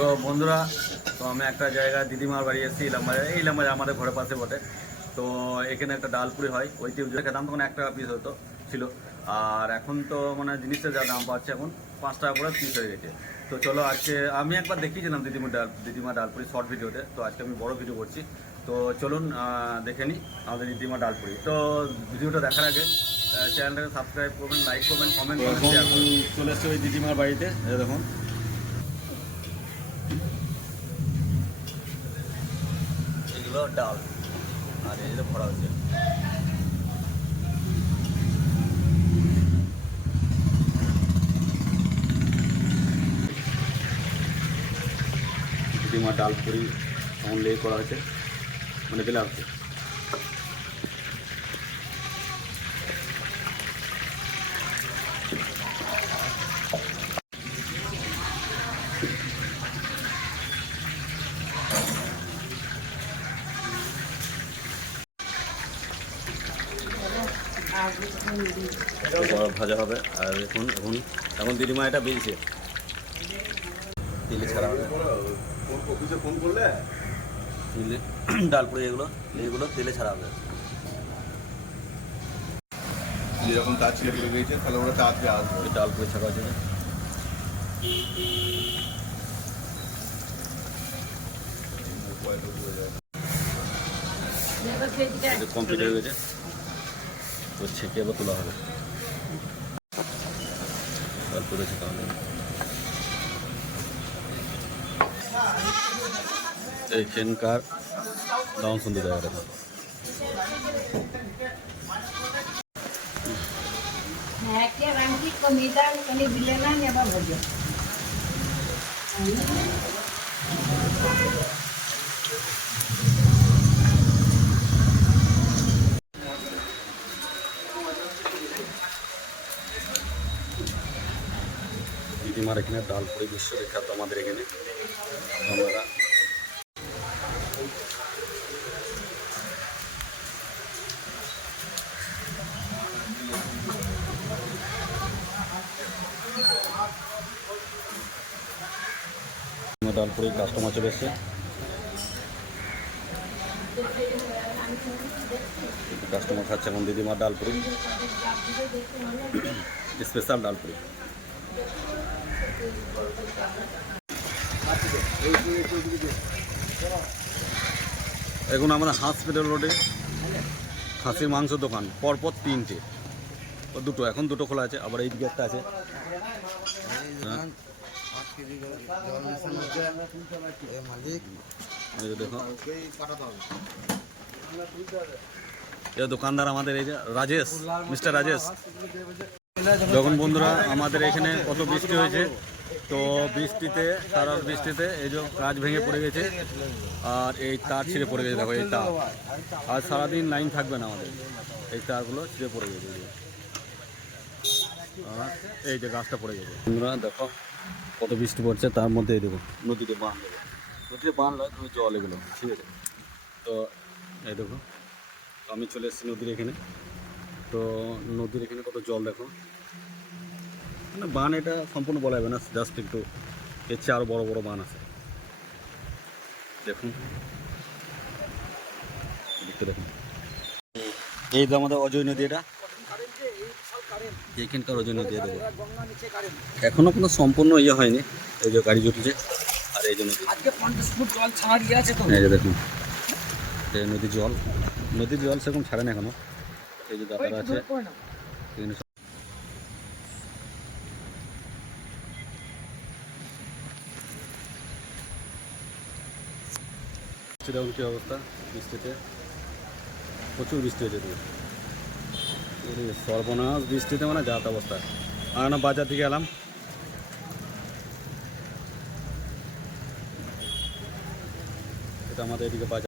তো বন্ধুরা, তো আমি একটা জায়গায় দিদিমার বাড়ি এসেছি ইলামবাজার আমাদের ঘরের পাশে বটে। তো এখানে একটা ডালপুরি হয়, ওইটি খেতাম তখন 1 টাকা পিস হতো ছিল। আর এখন তো মানে জিনিসটা যা দাম পাচ্ছে এখন 5 টাকা করে পিস হয়ে গেছে। তো চলো, আজকে আমি একবার দেখিয়েছিলাম দিদিমা ডালপুরি শর্ট ভিডিওতে, তো আজকে আমি বড় ভিডিও করছি। তো চলুন দেখে নিই আমাদের দিদিমা ডালপুরি। তো ভিডিওটা দেখার আগে চ্যানেলটাকে সাবস্ক্রাইব করবেন, লাইক করবেন, কমেন্ট করবেন, শেয়ার করবেন। চলে এসছে ওই দিদিমার বাড়িতে, দেখুন এগুলো ডাল আর এই যে ভরা হচ্ছে। দিদিমার ডালপুরি এমন লে করা হয়েছে, মানে বেলা হচ্ছে। ভাজা হবে। আর এখন এখন এখন দিদিমা এটা বেলছে, তেলে ছাড়া হবে। ফোন করলে তেলে ডালপুরি এগুলো এগুলো তেলে ছাড়া হবে। যেরকম তার ছিঁড়ে তুলে গিয়েছে তাহলে ওরা তাড়াতাড়ি আসবে। ডালপুরি ছাড়া হচ্ছে কমপ্লিট হয়ে গেছে। তো ছেঁকে আবার তোলা হবে, ডালপুরি ছেঁকা হবে। এইখানকার দাম সুন্দর জায়গাটা। দিদিমার এখানে ডালপুরি বিশ্ববিখ্যাত আমাদের এখানে। আমরা ডালপুরি কাস্টমার চলে এসছে। কাস্টমার খাচ্ছে এখন দিদিমার ডালপুরি, স্পেশাল ডালপুরি। এখন আমরা হসপিটাল রোডে খাসির মাংস দোকান, পরপর 3টে, দুটো এখন দুটো খোলা আছে, আবার এই দিকে একটা আছে। দেখো এই দোকানদার আমাদের, এই যে রাজেশ, মিস্টার রাজেশ। যখন বন্ধুরা আমাদের এখানে কত বৃষ্টি হয়েছে, তো সারা বৃষ্টিতে এই যে কাজ ভেঙে পড়ে গেছে আর এই তার ছিঁড়ে পড়ে গেছে। দেখো এই তার, আর সারাদিন লাইন থাকবে না আমাদের, এই তারগুলো ছিঁড়ে পড়ে গেছে। আর এই যে গাছটা পড়ে গেছে। বন্ধুরা দেখো কত বৃষ্টি পড়ছে, তার মধ্যে এই দেখো নদীতে বাঁধ তুমি জল এগুলো, ঠিক আছে। তো এই দেখো আমি চলে এসেছি নদীর এখানে। তো নদীর এখানে কত জল দেখো, মানে বান এটা সম্পূর্ণ বলা যাবে না, জাস্ট একটু এর চেয়ে আরও বড়ো বড়ো বান আছে। দেখুন দেখুন এই যে আমাদের অজয় নদী, এটা এখানকার অজয় নদী। দেখো এখনো কোনো সম্পূর্ণ ইয়ে হয়নি, এই যে গাড়ি জুটেছে। আর এই যে নদী, এই যে দেখুন এই নদীর জল সেরকম ছাড়ে না এখনো। এই যে দাদারা আছে দেখুন কী অবস্থা। বৃষ্টিতে প্রচুর বৃষ্টি হয়েছে, সর্বনাশ বৃষ্টিতে, মানে যাত অবস্থা। আর না বাজার দিকে এলাম, এটা আমাদের এদিকে বাজার।